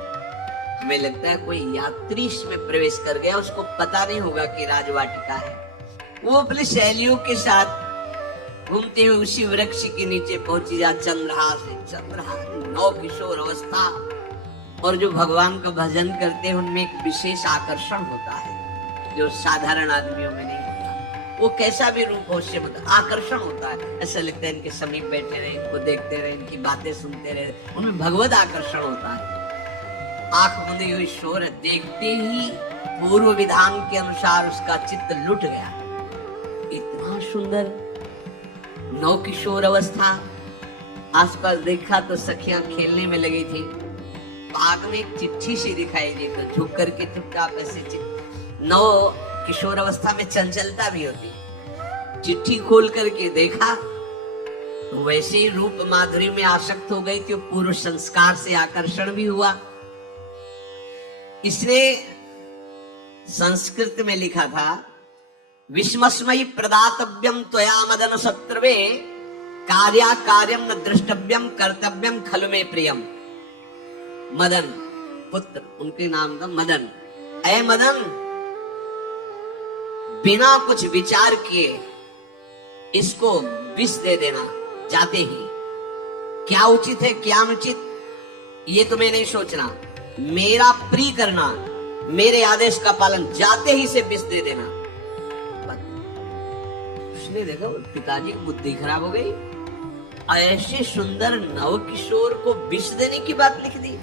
हमें लगता है कोई यात्री इसमें प्रवेश कर गया, उसको पता नहीं होगा कि राजवाटिका है। वो अपनी सहेलियों के साथ घूमते हुए उसी वृक्ष के नीचे पहुंची। जा चंद्रहास नौ किशोर अवस्था, और जो भगवान का भजन करते हैं उनमें एक विशेष आकर्षण होता है जो साधारण आदमियों में नहीं होता। वो कैसा भी रूप हो उससे मतलब आकर्षण होता है, ऐसा लगता है इनके समीप बैठे रहे, इनको देखते रहे, इनकी बातें सुनते रहे, उनमें भगवत आकर्षण होता है। आंख बंदी हुई शोर देखते ही पूर्व विधान के अनुसार उसका चित्त लुट गया। इतना सुंदर नौ किशोर अवस्था, आसपास देखा तो सखियां खेलने में लगी थी। बाग में एक चिट्ठी सी दिखाई दी तो झुक करके चुपचाप ऐसे, नौ किशोर अवस्था में चंचलता भी होती है। चिट्ठी खोल करके देखा तो वैसे ही रूप माधुरी में आसक्त हो गई थी, पूर्व संस्कार से आकर्षण भी हुआ। इसने संस्कृत में लिखा था विस्मस्मयी प्रदातव्यम त्वया मदन शत्रवे कार्या कार्यम न द्रष्टव्यम कर्तव्यम खलु में प्रियम। मदन पुत्र, उनके नाम था मदन। ऐ मदन, बिना कुछ विचार किए इसको विष दे देना जाते ही। क्या उचित है क्या अनुचित ये तुम्हें नहीं सोचना, मेरा प्रिय करना, मेरे आदेश का पालन, जाते ही से विष दे देना। उसने देखा पिताजी की बुद्धि खराब हो गई, ऐसे सुंदर नव किशोर को विष देने की बात लिख दी।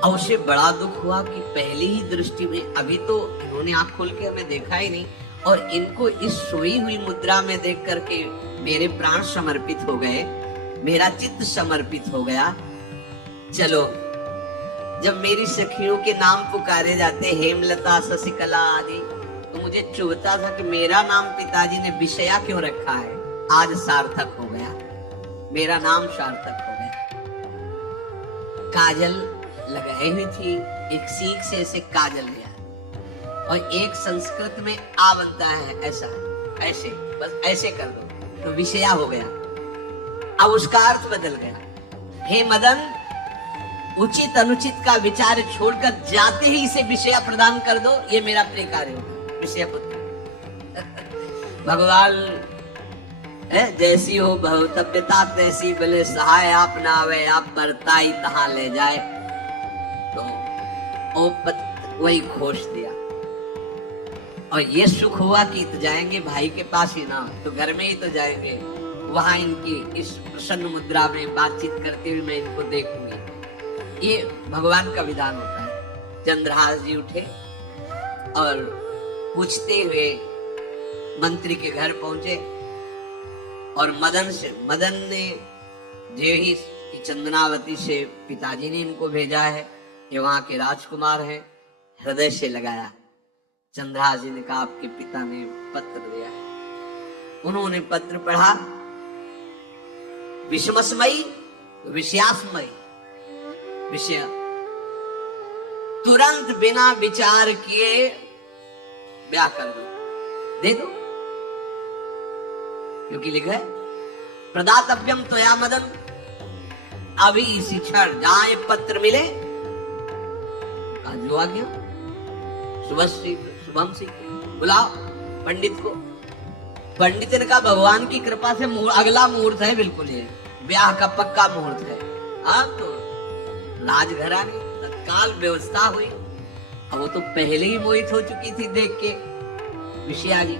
और उसे बड़ा दुख हुआ कि पहली ही दृष्टि में, अभी तो इन्होंने आंख खोल के हमें देखा ही नहीं, और इनको इस सोई हुई मुद्रा में देख करके मेरे प्राण समर्पित हो गए, मेरा चित्त समर्पित हो गया। चलो, जब मेरी सखियों के नाम पुकारे जाते, हेमलता शशिकला आदि, तो मुझे चुभता था कि मेरा नाम पिताजी ने विषया क्यों रखा है। आज सार्थक हो गया, मेरा नाम सार्थक हो गया। काजल लगाई हुई थी, एक सीख से ऐसे काजल लिया, और एक संस्कृत में आ बनता है ऐसा, ऐसे बस ऐसे कर दो तो विषया हो गया। अब उसका अर्थ बदल गया। हे मदन, उचित अनुचित का विचार छोड़कर जाते ही इसे विषया प्रदान कर दो, ये मेरा प्रिय कार्य होगा। विषय पुत्र भगवान जैसी हो भवतव्यता तैसी, भले सहाय आप ना आवे, आप परताई तहां ले जाए। तो ओ वही घोष दिया, और ये सुख हुआ कि तो जाएंगे भाई के पास ही ना, तो घर में ही तो जाएंगे, वहां इनकी इस प्रसन्न मुद्रा में बातचीत करते हुए मैं इनको देखूंगी। ये भगवान का विधान होता है। चंद्रहास जी उठे और पूछते हुए मंत्री के घर पहुंचे, और मदन ने जो ही चंदनावती से पिताजी ने इनको भेजा है, ये वहां के राजकुमार हैं, हृदय से लगाया। चंद्रहास जी ने कहा आपके पिता ने पत्र दिया है। उन्होंने पत्र पढ़ा, विषमस्मयी विषयास्मयी, विषय तुरंत बिना विचार किए ब्याह कर दो, दे दो, क्योंकि लिखा है प्रदातव्यम त्वया मदन। अभी इसी क्षण जहां ये पत्र मिले, जो आ गया, शुभम से बुलाओ पंडित को। पंडित ने कहा भगवान की कृपा से अगला मुहूर्त है, बिल्कुल ये ब्याह का पक्का मुहूर्त है। अब तो राजघराने तत्काल व्यवस्था हुई। अब वो तो पहले ही मोहित हो चुकी थी देख के विषया जी।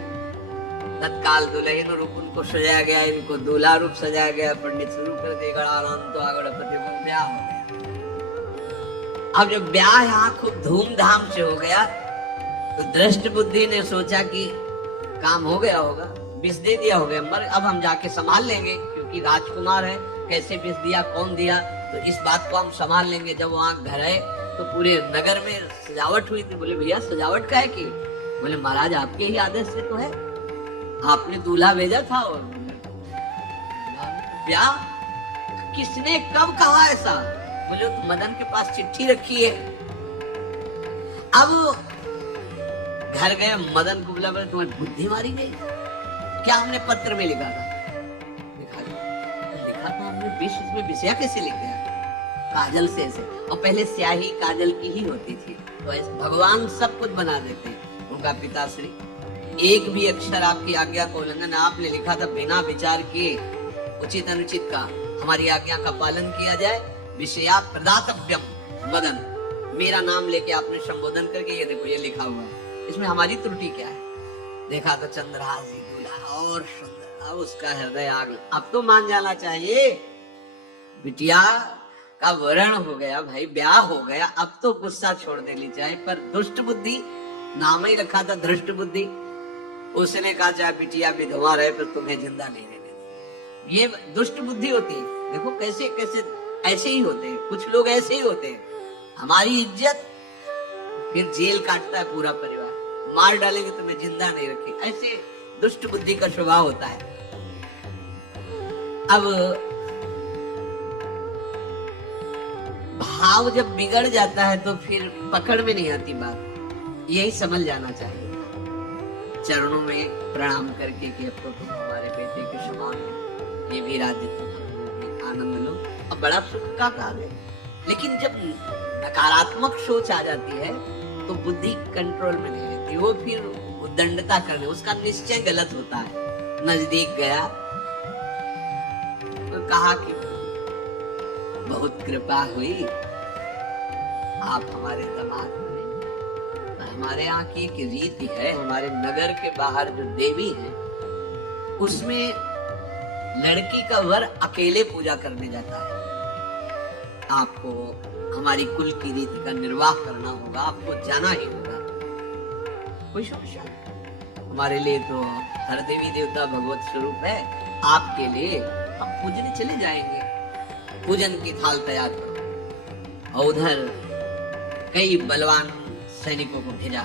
तत्काल दुल्हन रूप उनको सजाया गया, इनको दूल्हा रूप सजाया गया। पंडित शुरू कर दे गणानंद तो आगणपति को ब्याह हो गया। अब जब ब्याह यहाँ खूब धूमधाम से हो गया, तो दृष्ट बुद्धि ने सोचा कि काम हो गया होगा, विष दे दिया होगा, मगर अब हम जाके संभाल लेंगे, क्योंकि राजकुमार है, कैसे विष दिया, कौन दिया, तो इस बात को हम संभाल लेंगे। जब वहां घर है तो पूरे नगर में सजावट हुई थी। बोले भैया सजावट का है की? बोले महाराज आपके ही आदेश से तो है, आपने दूल्हा भेजा था। और ब्याह किसने कब कहा ऐसा? बोले तो मदन के पास चिट्ठी रखी है। अब घर गए, मदन को बोला बोले तुम्हें बुद्धि मारी गई, क्या हमने पत्र में लिखा था? लिखा था हमने विष, इसमें विषया कैसे लिख गया? काजल से ऐसे, और पहले स्याही काजल की ही होती थी, तो ऐसे भगवान सब कुछ बना देते हैं। उनका पिताश्री एक भी अक्षर आपकी आज्ञा को उल्लंघन, आपने लिखा था बिना विचार किए उचित अनुचित का हमारी आज्ञा का पालन किया जाए। विषया प्रदातव्यम मदन, मेरा नाम लेके आपने संबोधन करके ये देखो ये लिखा हुआ है, इसमें हमारी त्रुटि क्या है? देखा तो चंद्रहास जी दूल्हा और सुंदर। अब उसका हृदय आग, अब तो मान जाना चाहिए बिटिया का वरण हो गया भाई, ब्याह हो गया, अब तो गुस्सा छोड़ देनी चाहिए। पर दुष्ट बुद्धि, नाम ही रखा था धृष्ट बुद्धि, उसने कहा चाहे बिटिया विधवा रहे पर तुम्हें जिंदा नहीं रहने देंगे। ये दुष्ट बुद्धि होती है। देखो कैसे कैसे ऐसे ही होते हैं, कुछ लोग ऐसे ही होते हैं। हमारी इज्जत, फिर जेल काटता है पूरा परिवार, मार डालेंगे तुम्हें जिंदा नहीं रखेंगे, ऐसे दुष्ट बुद्धि का स्वभाव होता है। अब भाव जब बिगड़ जाता है तो फिर पकड़ में नहीं आती बात, यही समझ जाना चाहिए। चरणों में प्रणाम करके कि अब तो तुम हमारे बेटे के समान हो, ये भी राज्य तुम आनंद लो। अब बड़ा सुख का कार्य है। लेकिन जब नकारात्मक सोच आ जाती है तो बुद्धि कंट्रोल में नहीं रहती, वो फिर उद्दंडता करने, उसका निश्चय गलत होता है। नजदीक गया तो कहा कि बहुत कृपा हुई, आप हमारे दामाद बने। हमारे यहाँ की एक रीति है, हमारे नगर के बाहर जो देवी है उसमें लड़की का वर अकेले पूजा करने जाता है। आपको हमारी कुल की रीति का निर्वाह करना होगा, आपको जाना ही होगा। कोई समस्या नहीं, हमारे लिए तो हर देवी देवता भगवत स्वरूप है, आपके लिए हम पूजने चले जाएंगे। पूजन की थाल तैयार करो। और उधर कई बलवान सैनिकों को भेजा,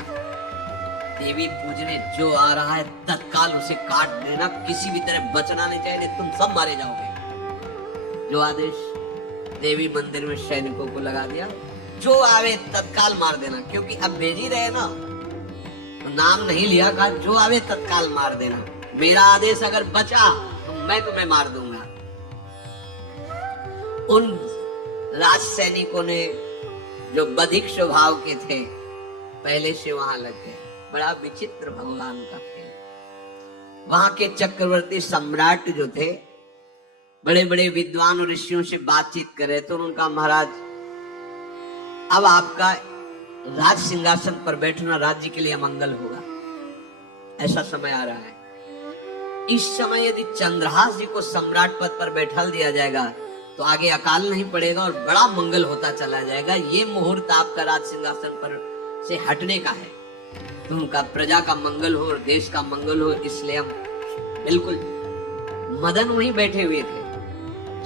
देवी पूजने जो आ रहा है तत्काल उसे काट देना, किसी भी तरह बचना नहीं चाहिए, नहीं तुम सब मारे जाओगे। जो आदेश देवी मंदिर में सैनिकों को लगा दिया, जो आवे तत्काल मार देना, क्योंकि अब भेज ही रहे ना, तो नाम नहीं लिया, कहा जो आवे तत्काल मार देना, मेरा आदेश अगर बचा तो मैं तुम्हें मार दूंगा। उन राज सैनिकों ने जो बधिक स्वभाव के थे पहले से वहां लग गए। बड़ा विचित्र भगवान का खेल। वहां के चक्रवर्ती सम्राट जो थे बड़े बड़े विद्वान और ऋषियों से बातचीत कर रहे थे, तो उनका महाराज अब आपका राज सिंहासन पर बैठना राज्य के लिए अमंगल होगा, ऐसा समय आ रहा है। इस समय यदि चंद्रहास जी को सम्राट पद पर बैठा दिया जाएगा तो आगे अकाल नहीं पड़ेगा और बड़ा मंगल होता चला जाएगा। ये मुहूर्त आपका राज सिंहासन पर से हटने का है, तो उनका प्रजा का मंगल हो और देश का मंगल हो, इसलिए हम बिल्कुल। मदन वहीं बैठे हुए थे।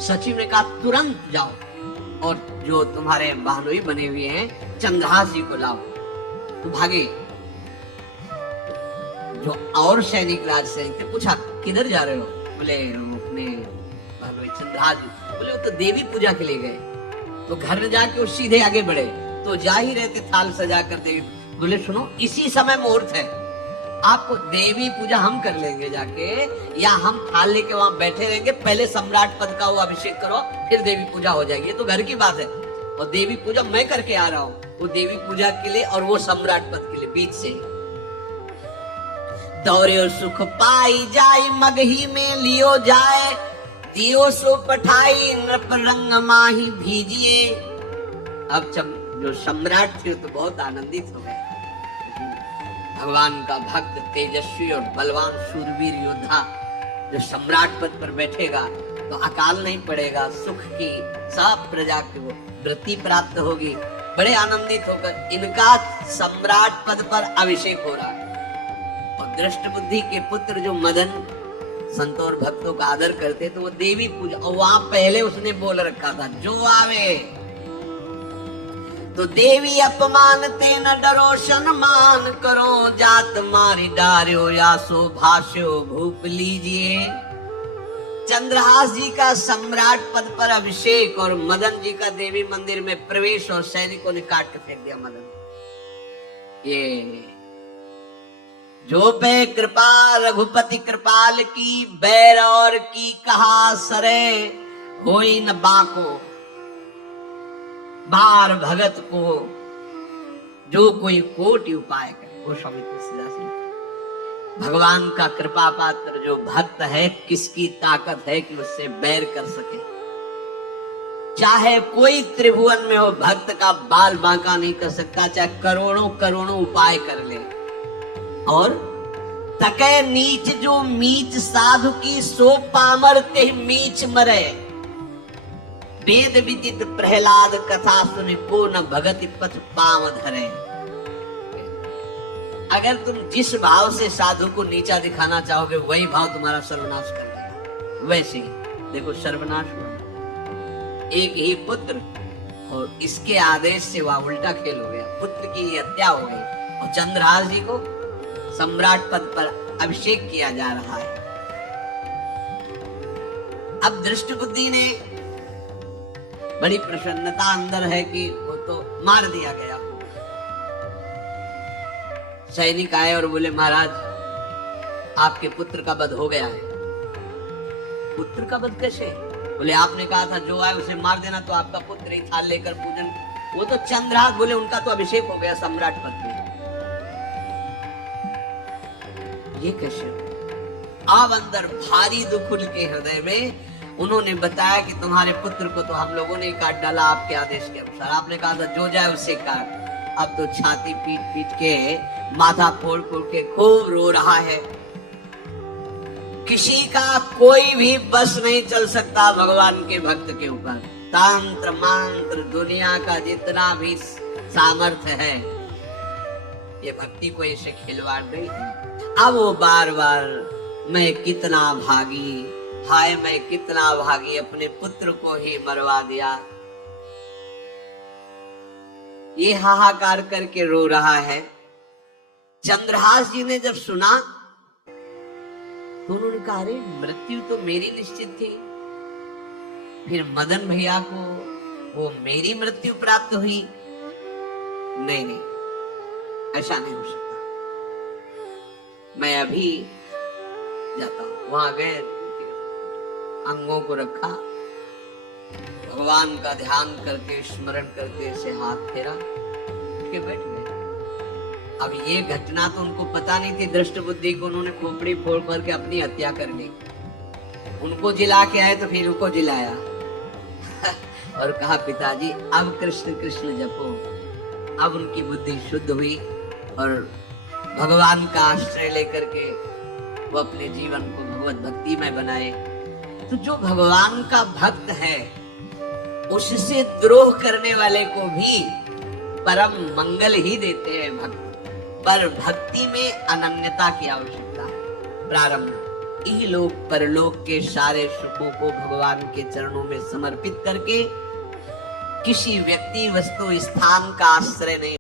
सचिव ने कहा तुरंत जाओ और जो तुम्हारे बहनोई बने हुए हैं चंद्रहास जी को लाओ। तो भागे। जो और सैनिक राज सैनिक थे पूछा किधर जा रहे हो? बोले अपने बहनोई चंद्रहास जी। बोले वो तो देवी पूजा के लिए गए। तो घर में जाके वो सीधे आगे बढ़े, तो जा ही रहे थे थाल सजा कर देवी। बोले सुनो इसी समय मुहूर्त है, आपको देवी पूजा हम कर लेंगे जाके, या हम थाल लेके वहां बैठे रहेंगे, पहले सम्राट पद का वो अभिषेक करो फिर देवी पूजा हो जाएगी। ये तो घर की बात है, और देवी पूजा मैं करके आ रहा हूँ, वो देवी पूजा के लिए और वो सम्राट पद के लिए बीच से। दौरे सुख पाई जाय मगही में लियो जाए, दियो सो पठाई नृप रंग माही भीजिए। अब जो सम्राट थे तो बहुत आनंदित हो गए। भगवान का भक्त तेजस्वी और बलवान शूरवीर योद्धा जो सम्राट पद पर बैठेगा तो अकाल नहीं पड़ेगा, सुख की सब प्रजा को वृत्ति प्राप्त होगी। बड़े आनंदित होकर इनका सम्राट पद पर अभिषेक हो रहा है। और दृष्ट बुद्धि के पुत्र जो मदन संतों और भक्तों का आदर करते तो वो देवी पूजा, और वहां पहले उसने बोल रखा था जो आवे तो देवी अपमान ते न डरो सम्मान करो, जात मारी डार्यो या सो भाष्यो भूप लीजिए। चंद्रहास जी का सम्राट पद पर अभिषेक और मदन जी का देवी मंदिर में प्रवेश, और सैनिकों ने काट के फेंक दिया मदन। ये जो पे कृपा रघुपति कृपाल की, बैर और की कहा सरे होई न बाको। बार भगत को जो कोई कोटि उपाय करे, वो स्वामी तुलसीदास जी। भगवान का कृपा पात्र जो भक्त है, किसकी ताकत है कि उससे बैर कर सके। चाहे कोई त्रिभुवन में हो, भक्त का बाल बांका नहीं कर सकता, चाहे करोड़ों करोड़ों उपाय कर ले। और तके नीच जो मीच साधु की, सो पामर ते मीच मरे। वेद विदित प्रहलाद कथा सुनि, को न भगति पथ पाम धरे। अगर तुम जिस भाव से साधु को नीचा दिखाना चाहोगे वही भाव तुम्हारा सर्वनाश कर देगा। वैसे ही देखो सर्वनाश हुआ। एक ही पुत्र और इसके आदेश से वह उल्टा खेल हो गया, पुत्र की हत्या हो गई और चंद्रहास जी को सम्राट पद पर अभिषेक किया जा रहा है। अब दृष्ट बुद्धि ने बड़ी प्रसन्नता अंदर है कि वो तो मार दिया गया। सैनिक आए और बोले महाराज आपके पुत्र का वध हो गया है। पुत्र का वध कैसे? बोले आपने कहा था जो आए उसे मार देना, तो आपका पुत्र ही थाल लेकर पूजन, वो तो चंद्रहास, बोले उनका तो अभिषेक हो गया सम्राट पद में। ये कैसे? अब अंदर भारी दुख उनके हृदय में, उन्होंने बताया कि तुम्हारे पुत्र को तो हम लोगों ने काट डाला आपके आदेश के अनुसार, आपने कहा था जो जाए उससे काट। अब तो छाती पीट पीट के, माथा फोड़ फोड़ के खूब रो रहा है। किसी का कोई भी बस नहीं चल सकता भगवान के भक्त के ऊपर। तंत्र मंत्र दुनिया का जितना भी सामर्थ्य है, ये भक्ति को ऐसे खिलवाड़ नहीं। अब वो बार बार मैं कितना भागी, हाय मैं कितना भागी, अपने पुत्र को ही मरवा दिया, ये हाहाकार करके रो रहा है। चंद्रहास जी ने जब सुना तो उन्होंने कहा अरे मृत्यु तो मेरी निश्चित थी, फिर मदन भैया को वो मेरी मृत्यु प्राप्त हुई। नहीं नहीं, ऐसा नहीं हो सकता, मैं अभी जाता हूं। वहां गए, अंगों को रखा, भगवान का ध्यान करके स्मरण करके ऐसे हाथ फेरा के बैठ गए। अब ये घटना तो उनको पता नहीं थी, दृष्ट बुद्धि को उन्होंने खोपड़ी फोड़ करके अपनी हत्या कर ली। उनको जिला के आए तो फिर उनको जिलाया और कहा पिताजी अब कृष्ण कृष्ण जपो। अब उनकी बुद्धि शुद्ध हुई और भगवान का आश्रय लेकर के वो अपने जीवन को भगवत भक्ति में बनाए। तो जो भगवान का भक्त है उससे द्रोह करने वाले को भी परम मंगल ही देते हैं भक्त, पर भक्ति में अनन्यता की आवश्यकता है। प्रारंभ इहलोक परलोक के सारे सुखों को भगवान के चरणों में समर्पित करके किसी व्यक्ति वस्तु स्थान का आश्रय नहीं